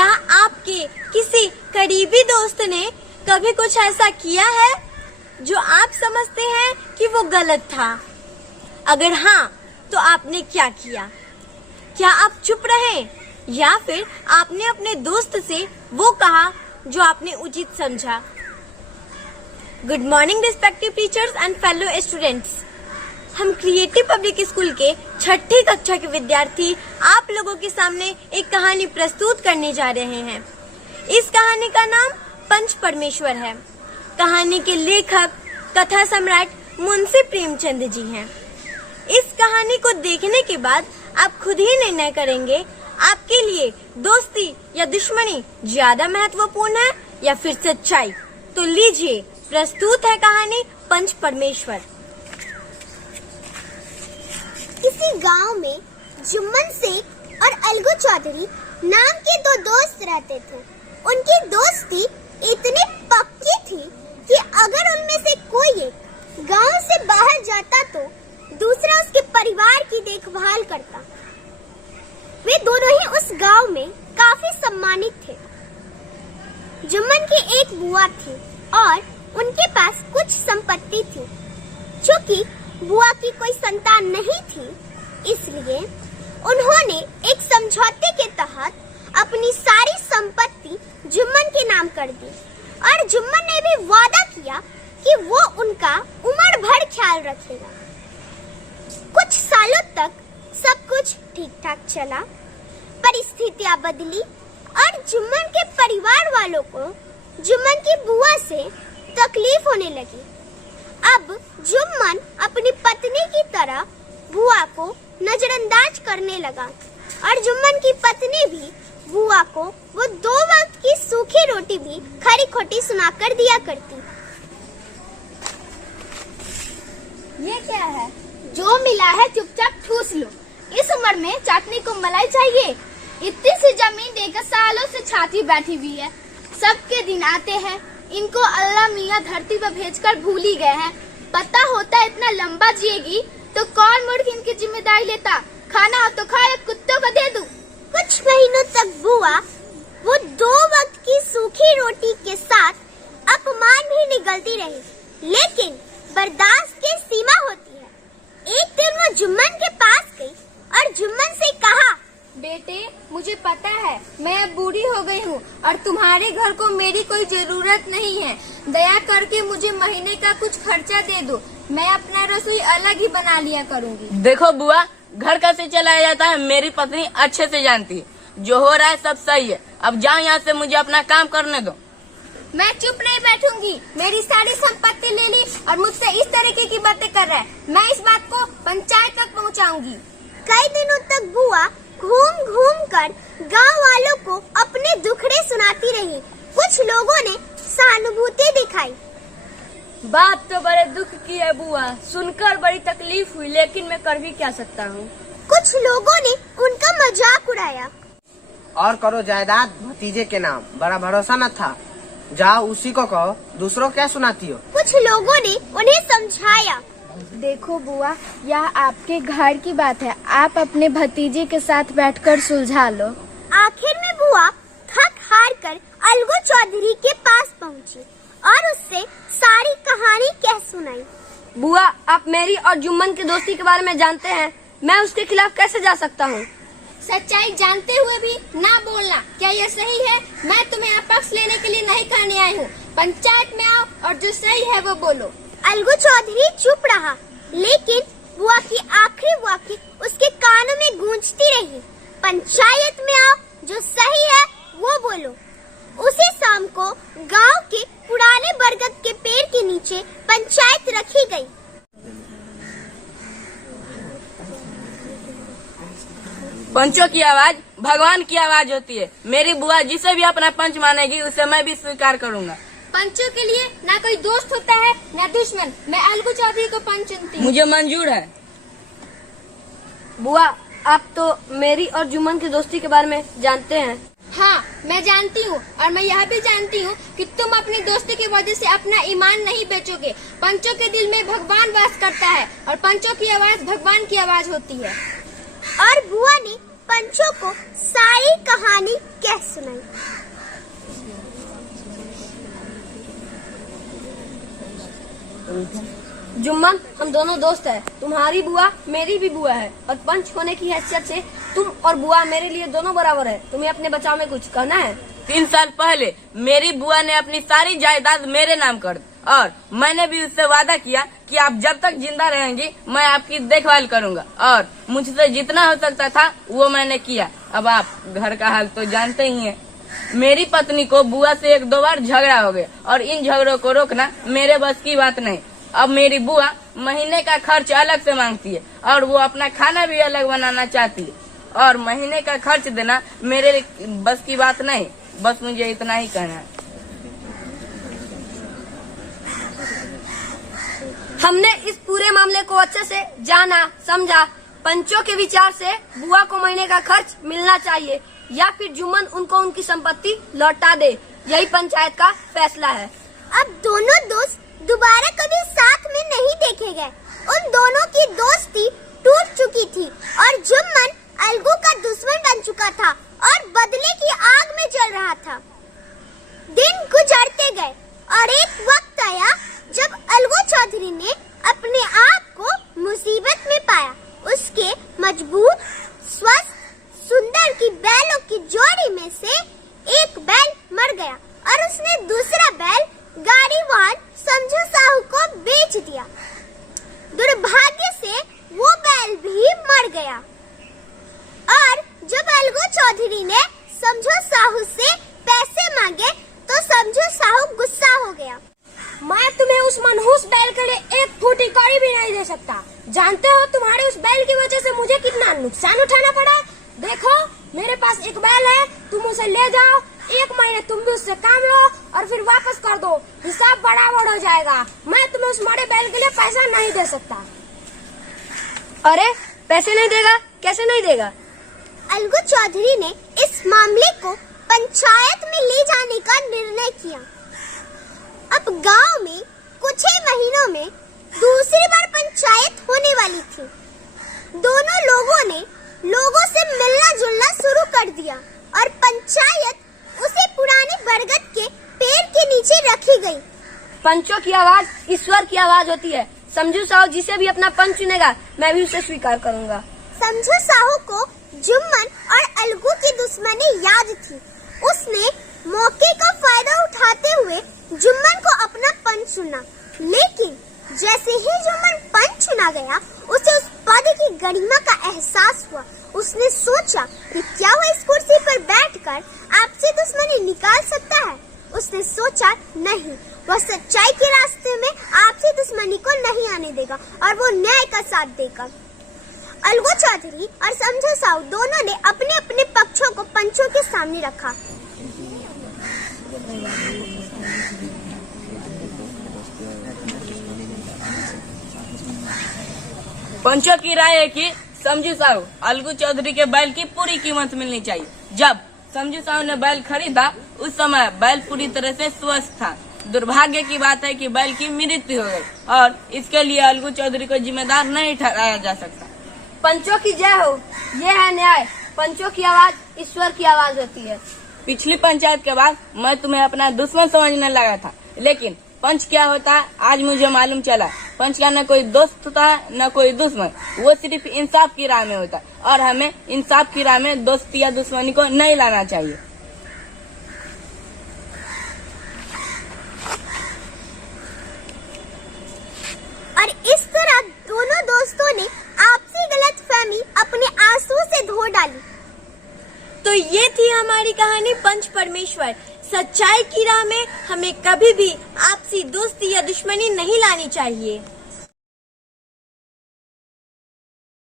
क्या आपके किसी करीबी दोस्त ने कभी कुछ ऐसा किया है जो आप समझते हैं कि वो गलत था? अगर हाँ, तो आपने क्या किया? क्या आप चुप रहे या फिर आपने अपने दोस्त से वो कहा जो आपने उचित समझा? Good morning respective teachers and fellow students. हम क्रिएटिव पब्लिक स्कूल के छठी कक्षा के विद्यार्थी आप लोगों के सामने एक कहानी प्रस्तुत करने जा रहे हैं। इस कहानी का नाम पंच परमेश्वर है। कहानी के लेखक कथा सम्राट मुंशी प्रेमचंद जी हैं। इस कहानी को देखने के बाद आप खुद ही निर्णय करेंगे आपके लिए दोस्ती या दुश्मनी ज्यादा महत्वपूर्ण है या फिर सच्चाई। तो लीजिए, प्रस्तुत है कहानी पंच परमेश्वर। किसी गांव में जुम्मन शेख और अलगू चौधरी नाम के दो दोस्त रहते थे। उनकी दोस्ती इतनी पक्की थी कि अगर उनमें से कोई एक गांव से बाहर जाता तो दूसरा उसके परिवार की देखभाल करता। वे दोनों ही उस गांव में काफी सम्मानित थे। जुम्मन की एक बुआ थी और उनके पास कुछ संपत्ति थी। चूँकि बुआ की कोई संतान नहीं थी, इसलिए उन्होंने एक समझौते के तहत अपनी सारी संपत्ति जुम्मन के नाम कर दी और जुम्मन ने भी वादा किया कि वो उनका उम्र भर ख्याल रखेगा। कुछ सालों तक सब कुछ ठीक ठाक चला। परिस्थितियां बदली और जुम्मन के परिवार वालों को जुम्मन की बुआ से तकलीफ होने लगी। अब जुम्मन अपनी पत्नी की तरह बुआ को नजरअंदाज करने लगा और जुम्मन की पत्नी भी बुआ को वो 2 वक्त की सूखी रोटी भी खरी खोटी सुनाकर दिया करती। ये क्या है? जो मिला है चुपचाप ठूस लो। इस उम्र में चाटनी को मलाई चाहिए। इतनी सी जमीन देकर सालों से छाती बैठी हुई है। सबके दिन आते हैं, इनको अल्लाह मियाँ धरती पर भेजकर भूल ही गए हैं। पता होता इतना लंबा जिएगी तो कौन मुड़ के इनकी जिम्मेदारी लेता। खाना हो तो खाए, कुत्तों को दे दूं। कुछ महीनों तक बुआ वो 2 वक्त की सूखी रोटी के साथ अपमान भी निगलती रही, लेकिन बर्दाश्त की सीमा होती है। एक दिन वो जुम्मन के पास गई और जुम्मन से कहा, बेटे, मुझे पता है मैं अब बूढ़ी हो गई हूँ और तुम्हारे घर को मेरी कोई जरूरत नहीं है। दया करके मुझे महीने का कुछ खर्चा दे दो। मैं अपना रसोई अलग ही बना लिया करूँगी। देखो बुआ, घर कैसे चलाया जाता है मेरी पत्नी अच्छे से जानती है। जो हो रहा है सब सही है। अब जाओ यहाँ से, मुझे अपना काम करने दो। मैं चुप नहीं बैठूंगी। मेरी सारी संपत्ति ले ली और मुझसे इस तरीके की बातें कर रहा है। मैं इस बात को पंचायत तक पहुँचाऊंगी। कई दिनों तक बुआ घूम घूम कर गाँव वालों को अपने दुखड़े सुनाती रही। कुछ लोगों ने सहानुभूति दिखाई। बात तो बड़े दुख की है बुआ, सुनकर बड़ी तकलीफ हुई, लेकिन मैं कर भी क्या सकता हूँ। कुछ लोगों ने उनका मजाक उड़ाया। और करो जायदाद भतीजे के नाम, बड़ा भरोसा न था। जाओ उसी को कहो, दूसरों क्या सुनाती हो। कुछ लोगों ने उन्हें समझाया। देखो बुआ, यह आपके घर की बात है। आप अपने भतीजे के साथ बैठकर सुलझा लो। आखिर में बुआ थक हार कर अलगू चौधरी के पास पहुंची और उससे सारी कहानी कह सुनाई। बुआ, आप मेरी और जुम्मन की दोस्ती के बारे में जानते हैं। मैं उसके खिलाफ कैसे जा सकता हूँ? सच्चाई जानते हुए भी ना बोलना, क्या यह सही है? मैं तुम्हें अपक्ष लेने के लिए नहीं कहने आई हूँ। पंचायत में आओ और जो सही है वो बोलो। अलगू चौधरी चुप रहा, लेकिन बुआ की आखिरी वाक्य उसके कानों में गूंजती रही। पंचायत में आओ, जो सही है वो बोलो। उसी शाम को गांव के पुराने बरगद के पेड़ के नीचे पंचायत रखी गई। पंचों की आवाज भगवान की आवाज होती है। मेरी बुआ जिसे भी अपना पंच मानेगी उसे मैं भी स्वीकार करूंगा। पंचों के लिए ना कोई दोस्त होता है ना दुश्मन। मैं अलगू चौधरी को पंच चुनती हूँ। मुझे मंजूर है। बुआ, आप तो मेरी और जुम्मन की दोस्ती के बारे में जानते हैं। हाँ, मैं जानती हूँ और मैं यह भी जानती हूँ कि तुम अपनी दोस्ती की वजह से अपना ईमान नहीं बेचोगे। पंचों के दिल में भगवान वास करता है और पंचों की आवाज भगवान की आवाज होती है। और बुआ ने पंचों को सारी कहानी कह सुनाई। जुम्मन, हम दोनों दोस्त हैं। तुम्हारी बुआ मेरी भी बुआ है और पंच होने की हैसियत से तुम और बुआ मेरे लिए दोनों बराबर है। तुम्हें अपने बचाव में कुछ कहना है? 3 साल पहले मेरी बुआ ने अपनी सारी जायदाद मेरे नाम कर दी और मैंने भी उससे वादा किया कि आप जब तक जिंदा रहेंगी मैं आपकी देखभाल करूंगा और मुझसे जितना हो सकता था वो मैंने किया। अब आप घर का हाल तो जानते ही हैं। मेरी पत्नी को बुआ से 1-2 बार झगड़ा हो गया और इन झगड़ों को रोकना मेरे बस की बात नहीं। अब मेरी बुआ महीने का खर्च अलग से मांगती है और वो अपना खाना भी अलग बनाना चाहती है और महीने का खर्च देना मेरे बस की बात नहीं। बस मुझे इतना ही कहना है। हमने इस पूरे मामले को अच्छे से जाना समझा। पंचों के विचार से बुआ को महीने का खर्च मिलना चाहिए या फिर जुम्मन उनको उनकी संपत्ति लौटा दे। यही पंचायत का फैसला है। अब दोनों दोस्त दोबारा कभी साथ में नहीं देखे गए। उन दोनों की दोस्ती टूट चुकी थी और जुम्मन अलगू का दुश्मन बन चुका था और बदले की आग में जल रहा था। दिन गुजरते गए और एक वक्त आया जब अलगू चौधरी ने अपने आप को मुसीबत में पाया। उसके मजबूत, स्वस्थ, सुंदर की बैलों की जोड़ी में से एक बैल मर गया और उसने दूसरा बैल गाड़ीवान समझू साहू को बेच दिया। दुर्भाग्य से वो बैल भी मर गया और जब अलगू चौधरी ने समझू साहू से पैसे मांगे तो समझू साहू गुस्सा हो गया। मैं तुम्हें उस मनहूस बैल के लिए 1 फूटी कौड़ी भी नहीं दे सकता। जानते हो तुम्हारे उस बैल की वजह से मुझे कितना नुकसान उठाना पड़ा। देखो मेरे पास एक बैल है, तुम उसे ले जाओ। 1 महीने तुम भी उससे काम लो और फिर वापस कर दो। हिसाब बराबर हो जाएगा। मैं तुम्हें उस मरे बैल के लिए पैसा नहीं दे सकता। अरे पैसे नहीं देगा? कैसे नहीं देगा? अलगू चौधरी ने इस मामले को पंचायत में ले जाने का निर्णय किया। अब गांव में कुछ ही महीनों में दूसरी बार पंचायत होने वाली थी। दोनों लोगों ने लोगों से मिलना जुलना शुरू कर दिया और पंचायत उसे पुराने बरगद के पेड़ के नीचे रखी गई। पंचों की आवाज ईश्वर की आवाज होती है। समझू साहू जिसे भी अपना पंच चुनेगा मैं भी उसे स्वीकार करूंगा। समझू साहू को जुम्मन और अलगू की दुश्मनी याद थी। उसने मौके का फायदा उठाते हुए जुम्मन को अपना पंच चुना, लेकिन जैसे ही जुम्मन पंच चुना गया उसे उस पद की गरिमा का एहसास हुआ। उसने सोचा कि क्या वो इस कुर्सी पर बैठकर आपसी दुश्मनी निकाल सकता है। उसने सोचा नहीं, वह सच्चाई के रास्ते में आपसी दुश्मनी को नहीं आने देगा और वो न्याय का साथ देगा। अलगू चौधरी और समझू साहू दोनों ने अपने अपने पक्षों को पंचों के सामने रखा। पंचों की राय है कि समझू साहू अलगू चौधरी के बैल की पूरी कीमत मिलनी चाहिए। जब समझू साहू ने बैल खरीदा उस समय बैल पूरी तरह से स्वस्थ था। दुर्भाग्य की बात है कि बैल की मृत्यु हो गई और इसके लिए अलगू चौधरी को जिम्मेदार नहीं ठहराया जा सकता। पंचों की जय हो। ये है न्याय। पंचों की आवाज ईश्वर की आवाज होती है। पिछली पंचायत के बाद मैं तुम्हें अपना दुश्मन समझने लगा था, लेकिन पंच क्या होता है आज मुझे मालूम चला। पंच का न कोई दोस्त होता है न कोई दुश्मन, वो सिर्फ इंसाफ की राह में होता है और हमें इंसाफ की राह में दोस्ती या दुश्मनी को नहीं लाना चाहिए। और इस तरह दोनों दोस्तों ने आपसी गलतफहमी अपने आंसू से धो डाली। तो ये थी हमारी कहानी पंच परमेश्वर। सच्चाई की राह में हमें कभी भी आपसी दोस्ती या दुश्मनी नहीं लानी चाहिए।